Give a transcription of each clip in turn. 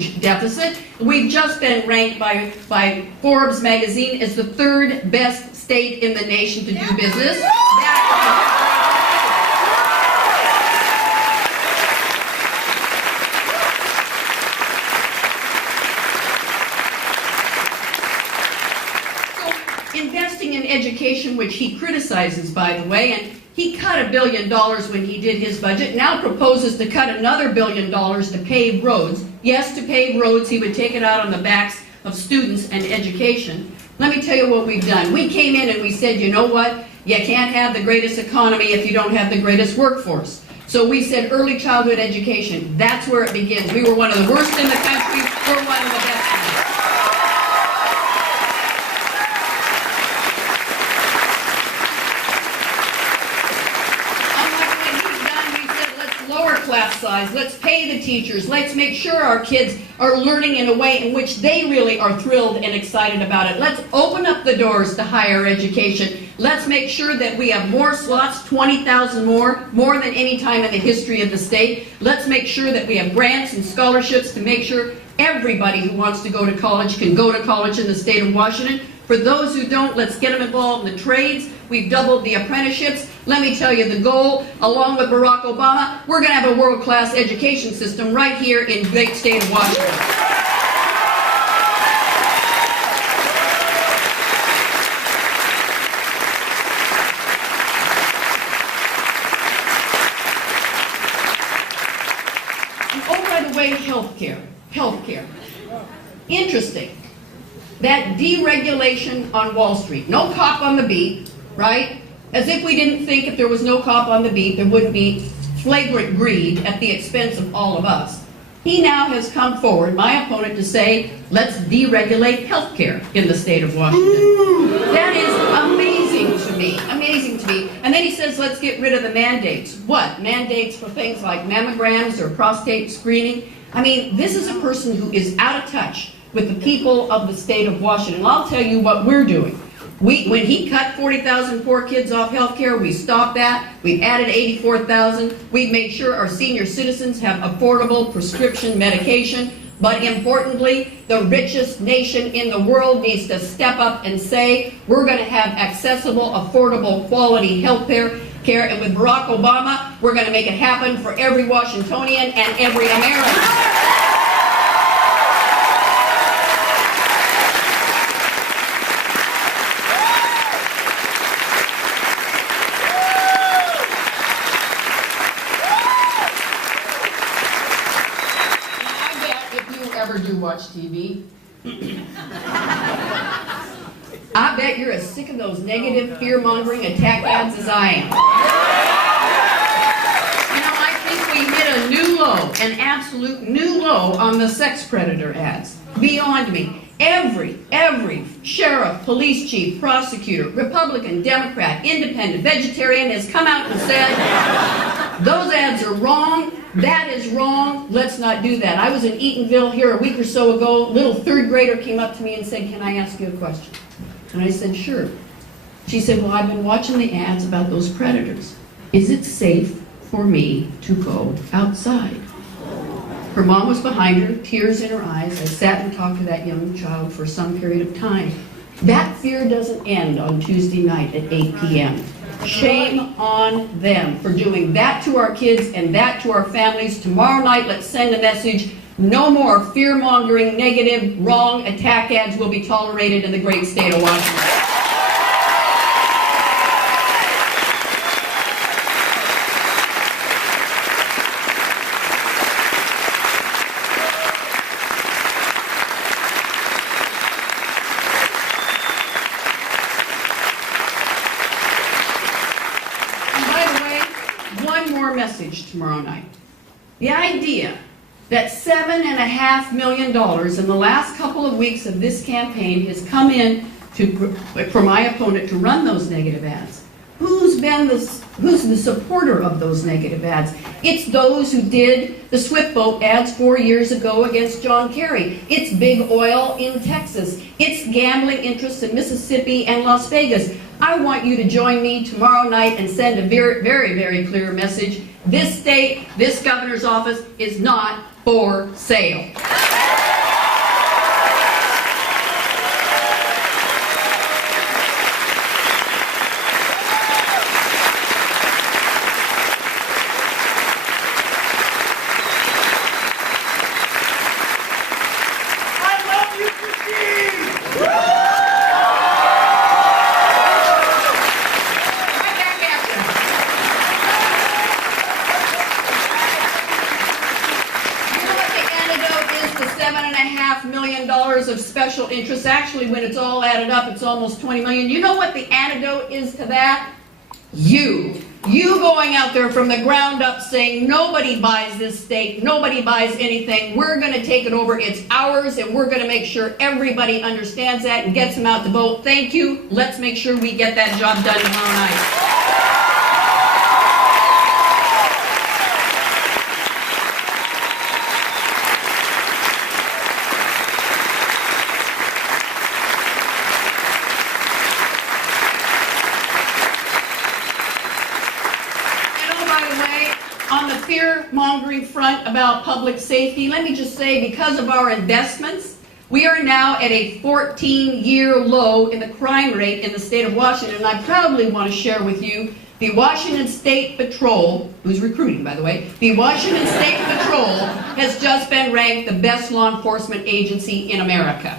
huge deficit. We've just been ranked by Forbes magazine as the 3rd best state in the nation to do business. Investing in education, which he criticizes, by the way, and he cut $1 billion when he did his budget, now proposes to cut another $1 billion to pave roads. Yes, to pave roads, he would take it out on the backs of students and education. Let me tell you what we've done. We came in and we said, you know what? You can't have the greatest economy if you don't have the greatest workforce. So we said early childhood education, that's where it begins. We were one of the worst in the country, we're one of the best in the country. Class size. Let's pay the teachers. Let's make sure our kids are learning in a way in which they really are thrilled and excited about it. Let's open up the doors to higher education. Let's make sure that we have more slots, 20,000 more than any time in the history of the state. Let's make sure that we have grants and scholarships to make sure everybody who wants to go to college can go to college in the state of Washington. For those who don't, let's get them involved in the trades. We've doubled the apprenticeships. Let me tell you the goal, along with Barack Obama, we're going to have a world-class education system right here in the great state of Washington. And oh, by the way, healthcare. Interesting. That deregulation on Wall Street. No cop on the beat, right? As if we didn't think if there was no cop on the beat, there wouldn't be flagrant greed at the expense of all of us. He now has come forward, my opponent, to say, let's deregulate health care in the state of Washington. That is amazing to me, amazing to me. And then he says, let's get rid of the mandates. What? Mandates for things like mammograms or prostate screening? I mean, this is a person who is out of touch with the people of the state of Washington. I'll tell you what we're doing. When he cut 40,000 poor kids off health care, we stopped that. We've added 84,000. We've made sure our senior citizens have affordable prescription medication. But importantly, the richest nation in the world needs to step up and say, we're going to have accessible, affordable, quality health care. And with Barack Obama, we're going to make it happen for every Washingtonian and every American. Do watch TV. I bet you're as sick of those negative, fear-mongering attack ads as I am. You know, I think we hit a new low, an absolute new low on the sex predator ads. Beyond me. Every sheriff, police chief, prosecutor, Republican, Democrat, independent, vegetarian has come out and said, those ads are wrong. That is wrong. Let's not do that. I was in Eatonville here a week or so ago. A little 3rd grader came up to me and said, can I ask you a question? And I said, sure. She said, well, I've been watching the ads about those predators. Is it safe for me to go outside? Her mom was behind her, tears in her eyes. I sat and talked to that young child for some period of time. That fear doesn't end on Tuesday night at 8 p.m. Shame on them for doing that to our kids and that to our families. Tomorrow night, let's send a message. No more fear-mongering, negative, wrong attack ads will be tolerated in the great state of Washington. Message tomorrow night. The idea that $7.5 million in the last couple of weeks of this campaign has come in for my opponent to run those negative ads. Who's the supporter of those negative ads? It's those who did the Swift Boat ads 4 years ago against John Kerry. It's big oil in Texas. It's gambling interests in Mississippi and Las Vegas. I want you to join me tomorrow night and send a very, very clear message. This state, this governor's office is not for sale. $2.5 million of special interest. Actually, when it's all added up, it's almost 20 million. You know what the antidote is to that? You going out there from the ground up saying nobody buys this state, nobody buys anything, we're going to take it over, it's ours, and we're going to make sure everybody understands that and gets them out to vote. Thank you. Let's make sure we get that job done tomorrow night. On the fear-mongering front about public safety, let me just say, because of our investments, we are now at a 14-year low in the crime rate in the state of Washington. And I proudly want to share with you the Washington State Patrol, who's recruiting, by the way, the Washington State Patrol has just been ranked the best law enforcement agency in America.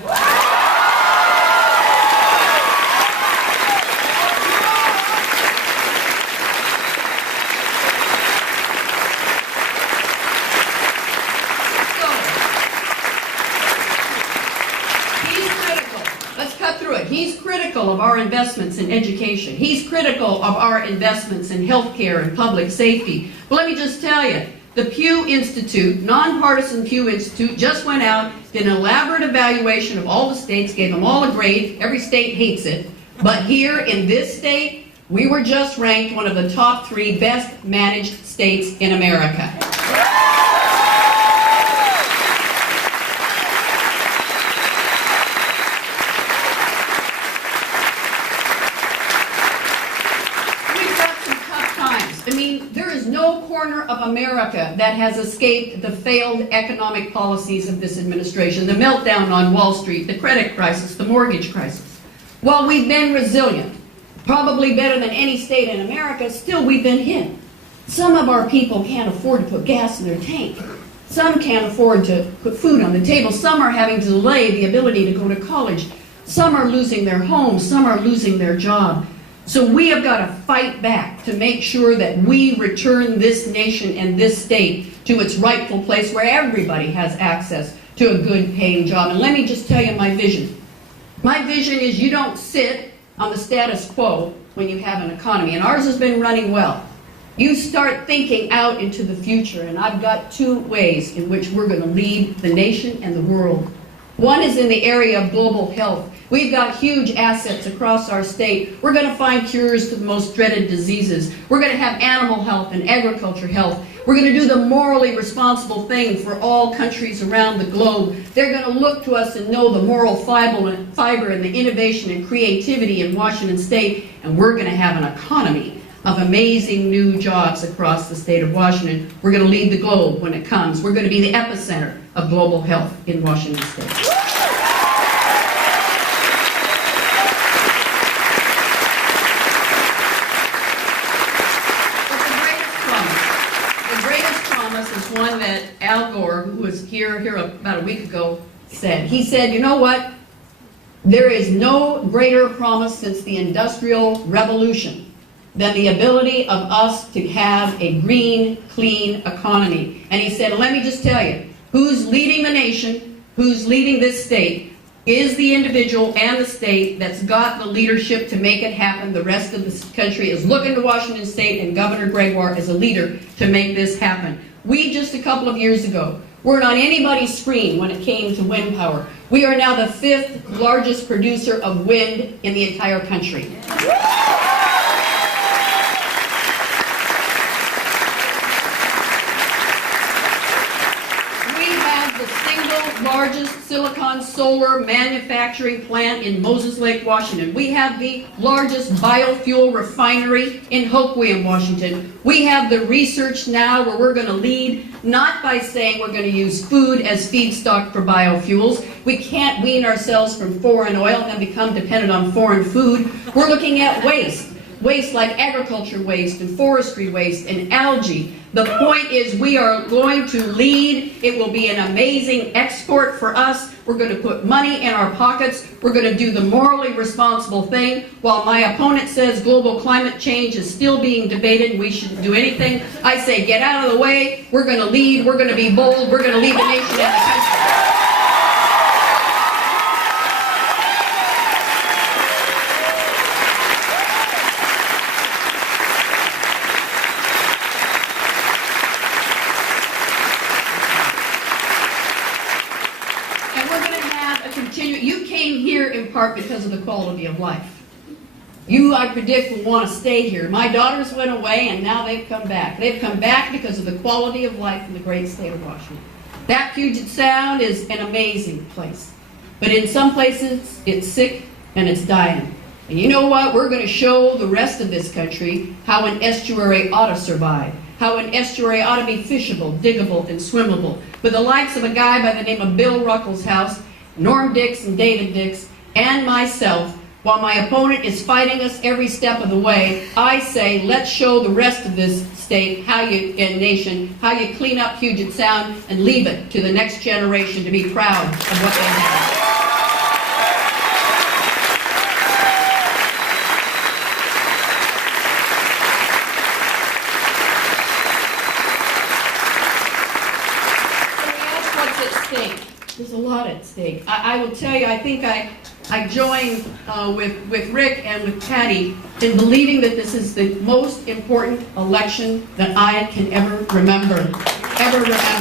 He's critical of our investments in education. He's critical of our investments in healthcare and public safety. But let me just tell you, the Pew Institute, nonpartisan Pew Institute, just went out, did an elaborate evaluation of all the states, gave them all a grade. Every state hates it. But here in this state, we were just ranked one of the top 3 best managed states in America. I mean, there is no corner of America that has escaped the failed economic policies of this administration, the meltdown on Wall Street, the credit crisis, the mortgage crisis. While we've been resilient, probably better than any state in America, still we've been hit. Some of our people can't afford to put gas in their tank. Some can't afford to put food on the table. Some are having to delay the ability to go to college. Some are losing their homes. Some are losing their job. So we have got to fight back to make sure that we return this nation and this state to its rightful place where everybody has access to a good paying job. And let me just tell you my vision. My vision is you don't sit on the status quo when you have an economy. And ours has been running well. You start thinking out into the future. And I've got 2 ways in which we're going to lead the nation and the world. One is in the area of global health. We've got huge assets across our state. We're going to find cures to the most dreaded diseases. We're going to have animal health and agriculture health. We're going to do the morally responsible thing for all countries around the globe. They're going to look to us and know the moral fiber and the innovation and creativity in Washington State. And we're going to have an economy of amazing new jobs across the state of Washington. We're going to lead the globe when it comes. We're going to be the epicenter of global health in Washington State. Is one that Al Gore, who was here about a week ago, said. He said, you know what? There is no greater promise since the Industrial Revolution than the ability of us to have a green, clean economy. And he said, let me just tell you, who's leading the nation, who's leading this state, is the individual and the state that's got the leadership to make it happen. The rest of the country is looking to Washington State and Governor Gregoire as a leader to make this happen. We, just a couple of years ago, weren't on anybody's screen when it came to wind power. We are now the 5th largest producer of wind in the entire country. Largest silicon solar manufacturing plant in Moses Lake, Washington. We have the largest biofuel refinery in Hoquiam, Washington. We have the research now where we're going to lead, not by saying we're going to use food as feedstock for biofuels. We can't wean ourselves from foreign oil and become dependent on foreign food. We're looking at waste. Waste like agriculture waste and forestry waste and algae. The point is we are going to lead. It will be an amazing export for us. We're going to put money in our pockets. We're going to do the morally responsible thing. While my opponent says global climate change is still being debated and we shouldn't do anything, I say get out of the way. We're going to lead. We're going to be bold. We're going to lead the nation and the country. continue. You came here in part because of the quality of life. You, I predict, will want to stay here. My daughters went away, and now they've come back. They've come back because of the quality of life in the great state of Washington. That Puget Sound is an amazing place. But in some places, it's sick and it's dying. And you know what? We're going to show the rest of this country how an estuary ought to survive, how an estuary ought to be fishable, diggable, and swimmable. With the likes of a guy by the name of Bill Ruckelshaus, Norm Dix, and David Dix, and myself, while my opponent is fighting us every step of the way, I say let's show the rest of this state and nation how you clean up Puget Sound and leave it to the next generation to be proud of what they have. There's a lot at stake. I will tell you, I think I joined with Rick and with Patty in believing that this is the most important election that I can ever remember. Here is our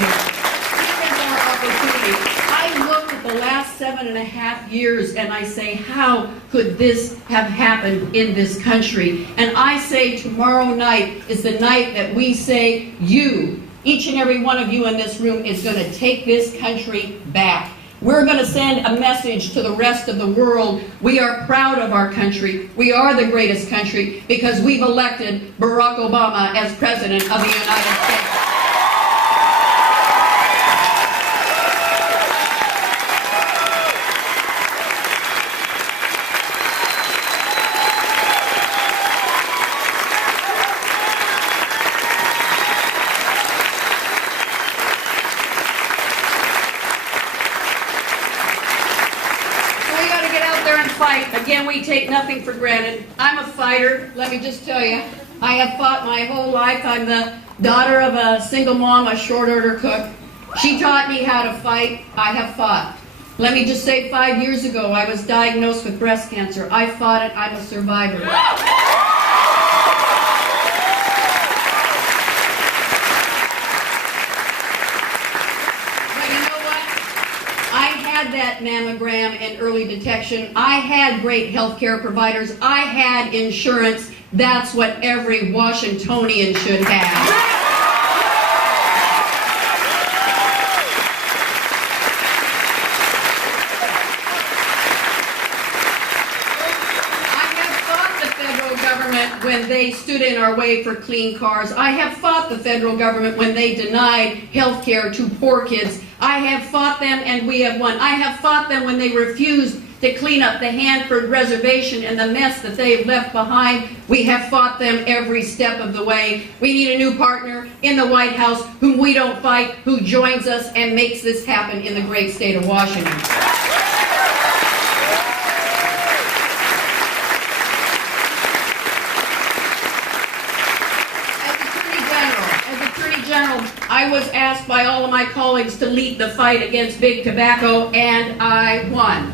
opportunity. I look at the last 7.5 years and I say, how could this have happened in this country? And I say tomorrow night is the night that we say, each and every one of you in this room is going to take this country back. We're going to send a message to the rest of the world. We are proud of our country. We are the greatest country because we've elected Barack Obama as President of the United States. Again, we take nothing for granted. I'm a fighter, let me just tell you. I have fought my whole life. I'm the daughter of a single mom, a short order cook. She taught me how to fight. I have fought. Let me just say 5 years ago, I was diagnosed with breast cancer. I fought it. I'm a survivor. That mammogram and early detection. I had great health care providers. I had insurance. That's what every Washingtonian should have. I have fought the federal government when they stood in our way for clean cars. I have fought the federal government when they denied health care to poor kids. I have fought them and we have won. I have fought them when they refused to clean up the Hanford Reservation and the mess that they've left behind. We have fought them every step of the way. We need a new partner in the White House whom we don't fight, who joins us and makes this happen in the great state of Washington. I was asked by all of my colleagues to lead the fight against big tobacco, and I won.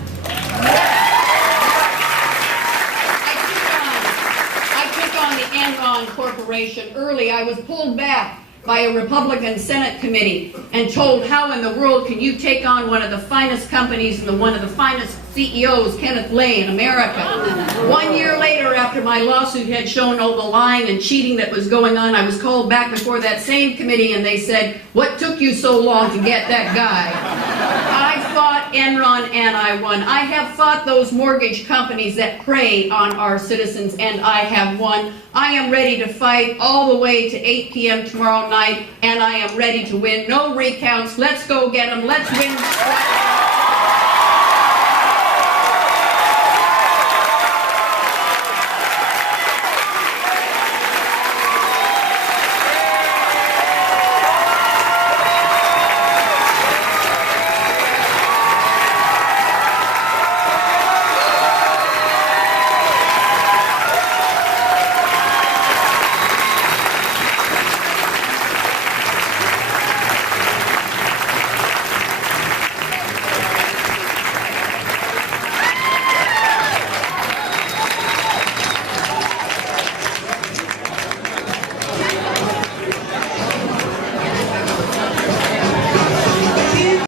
I took on the Enron Corporation early. I was pulled back by a Republican Senate committee and told, how in the world can you take on one of the finest companies and one of the finest CEOs, Kenneth Lay, in America? 1 year later, after my lawsuit had shown all the lying and cheating that was going on, I was called back before that same committee and they said, what took you so long to get that guy? I fought Enron and I won. I have fought those mortgage companies that prey on our citizens and I have won. I am ready to fight all the way to 8 p.m. tomorrow night and I am ready to win. No recounts. Let's go get them. Let's win.